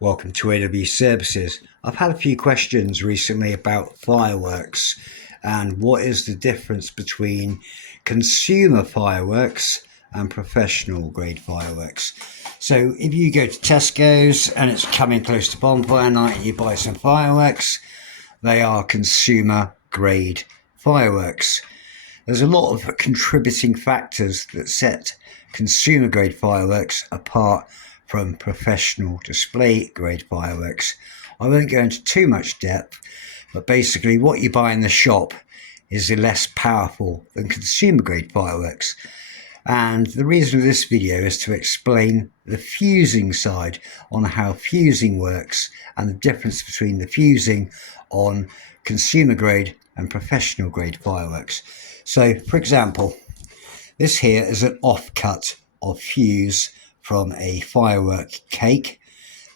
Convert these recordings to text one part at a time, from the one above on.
Welcome to AW Services. I've had a few questions recently about fireworks and what is the difference between consumer fireworks and professional grade fireworks. So if you go to Tesco's and it's coming close to bonfire night and you buy some fireworks, they are consumer grade fireworks. There's a lot of contributing factors that set consumer grade fireworks apart from professional display grade fireworks. I won't go into too much depth, but basically what you buy in the shop is less powerful than consumer grade fireworks. And the reason of this video is to explain the fusing side on how fusing works and the difference between the fusing on consumer grade and professional grade fireworks. So for example, this here is an offcut of fuse from a firework cake.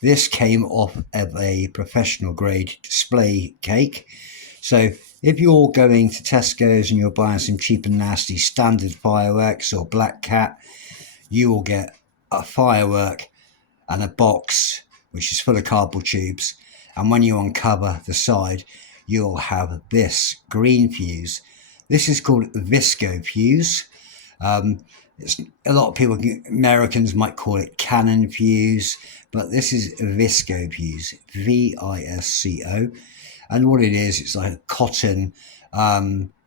This came off of a professional grade display cake. So if you're going to Tesco's and you're buying some cheap and nasty standard fireworks or Black Cat, you will get a firework and a box which is full of cardboard tubes, and when you uncover the side you'll have this green fuse. This is called visco fuse. A lot of people, Americans might call it cannon fuse, but this is visco fuse, V-I-S-C-O. And what it is, it's like a cotton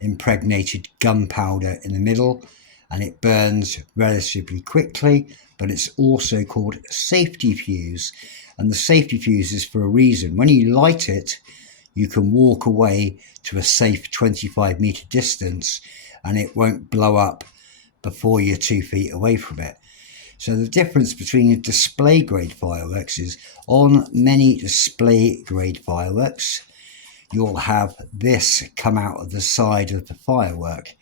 impregnated gunpowder in the middle, and it burns relatively quickly, but it's also called safety fuse. And the safety fuse is for a reason. When you light it, you can walk away to a safe 25-meter distance and it won't blow up before you're 2 feet away from it. So the difference between display grade fireworks is on many display grade fireworks, you'll have this come out of the side of the firework.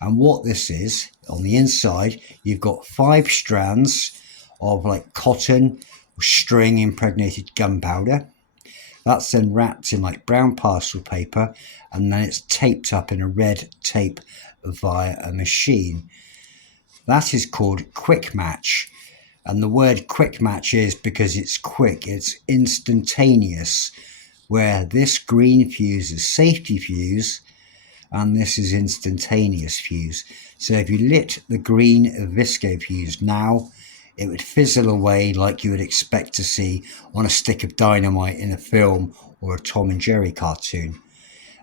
And what this is, on the inside, you've got 5 strands of like cotton string impregnated gunpowder. That's then wrapped in like brown parcel paper, and then it's taped up in a red tape via a machine. That is called quick match. And the word quick match is because it's quick, it's instantaneous, where this green fuse is safety fuse and this is instantaneous fuse. So if you lit the green visco fuse now, it would fizzle away like you would expect to see on a stick of dynamite in a film or a Tom and Jerry cartoon.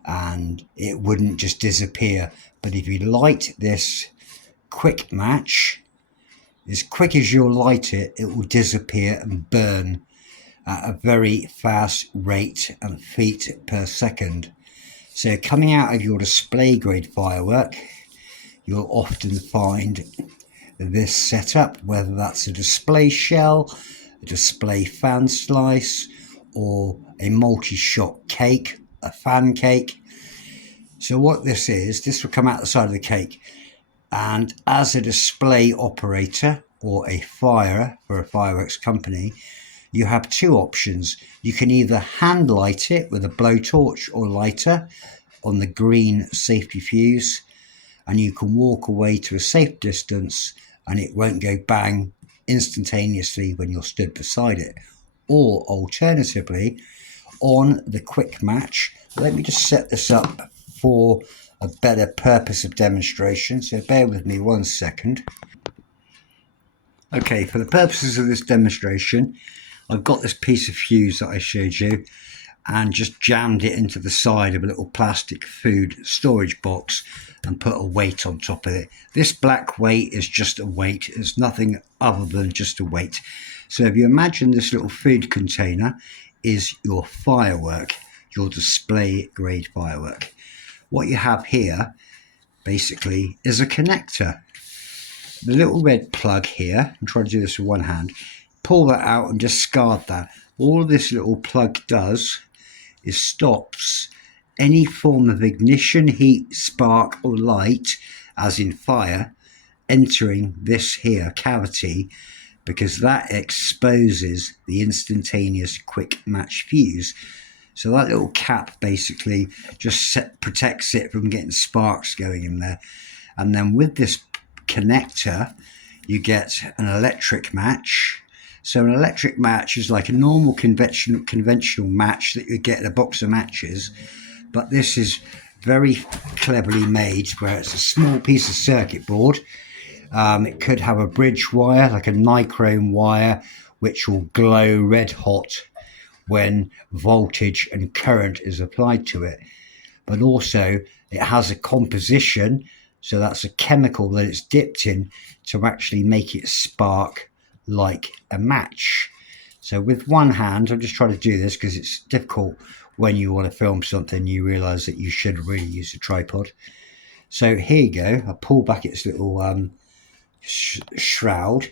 And it wouldn't just disappear. But if you light this quick match, as quick as you'll light it, it will disappear and burn at a very fast rate and feet per second. So coming out of your display grade firework, you'll often find this setup, whether that's a display shell, a display fan slice, or a multi-shot cake, a fan cake. So what this is, this will come out the side of the cake. And as a display operator or a firer for a fireworks company, you have 2 options. You can either hand light it with a blowtorch or lighter on the green safety fuse, and you can walk away to a safe distance and it won't go bang instantaneously when you're stood beside it. Or alternatively, on the quick match, let me just set this up for a better purpose of demonstration, so bear with me 1 second. Okay, for the purposes of this demonstration, I've got this piece of fuse that I showed you and just jammed it into the side of a little plastic food storage box and put a weight on top of it. This black weight is just a weight. It's nothing other than just a weight. So if you imagine this little food container is your firework, your display grade firework. What you have here basically is a connector. The little red plug here, I'm trying to do this with one hand, pull that out and discard that. All this little plug does is stops any form of ignition, heat, spark or light, as in fire, entering this here cavity, because that exposes the instantaneous quick match fuse. So that little cap basically just protects it from getting sparks going in there. And then with this connector, you get an electric match So an electric match is like a normal conventional match that you get in a box of matches, but this is very cleverly made where it's a small piece of circuit board. It could have a bridge wire, like a nichrome wire, which will glow red hot when voltage and current is applied to it. But also it has a composition, so that's a chemical that it's dipped in to actually make it spark like a match. So with one hand, I'm just trying to do this because it's difficult when you want to film something, you realize that you should really use a tripod. So here you go. I pull back its little shroud,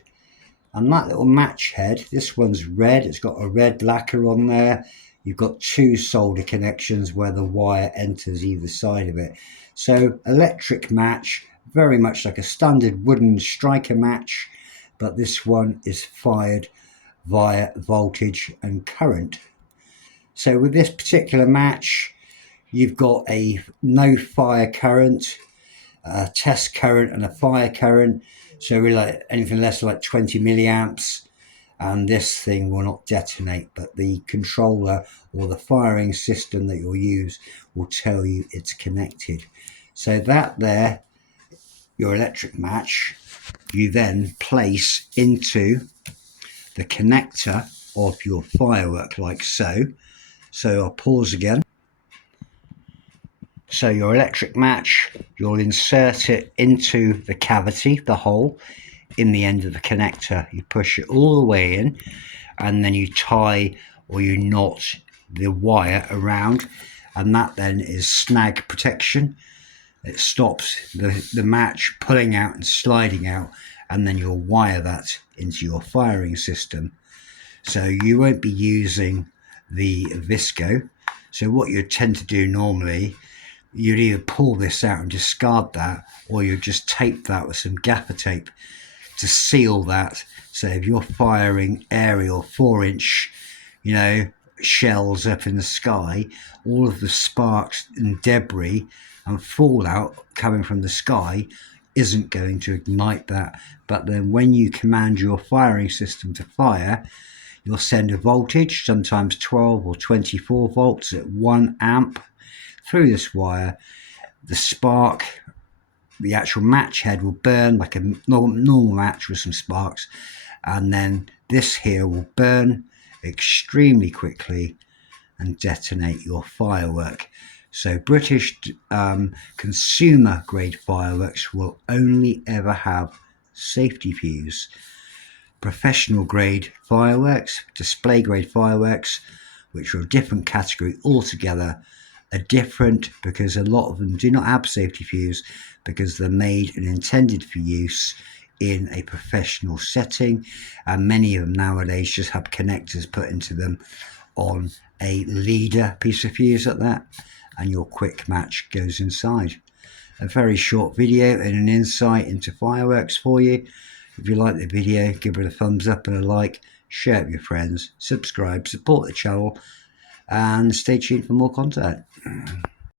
and that little match head, this one's red, it's got a red lacquer on there. You've got two solder connections where the wire enters either side of it. So electric match, very much like a standard wooden striker match, but this one is fired via voltage and current. So with this particular match, you've got a no fire current, a test current and a fire current. So really like anything less than like 20 milliamps, and this thing will not detonate, but the controller or the firing system that you'll use will tell you it's connected. So that there, your electric match, you then place into the connector of your firework like so. So I'll pause again. So your electric match, you'll insert it into the cavity, the hole in the end of the connector. You push it all the way in, and then you tie or you knot the wire around, and that then is snag protection. It stops the match pulling out and sliding out, and then you'll wire that into your firing system. So you won't be using the visco. So what you tend to do normally, you'd either pull this out and discard that, or you just tape that with some gaffer tape to seal that. So if you're firing aerial 4-inch, shells up in the sky, all of the sparks and debris and fallout coming from the sky isn't going to ignite that. But then when you command your firing system to fire, you'll send a voltage, sometimes 12 or 24 volts at 1 amp through this wire. The spark, the actual match head will burn like a normal match with some sparks, and then this here will burn extremely quickly and detonate your firework. So British consumer grade fireworks will only ever have safety fuse. Professional grade fireworks, display grade fireworks, which are a different category altogether, are different because a lot of them do not have safety fuse because they're made and intended for use in a professional setting, and many of them nowadays just have connectors put into them on a leader piece of fuse at that, and your quick match goes inside. A very short video and an insight into fireworks for you. If you like the video, give it a thumbs up and a like, share it with your friends, subscribe, support the channel, and stay tuned for more content.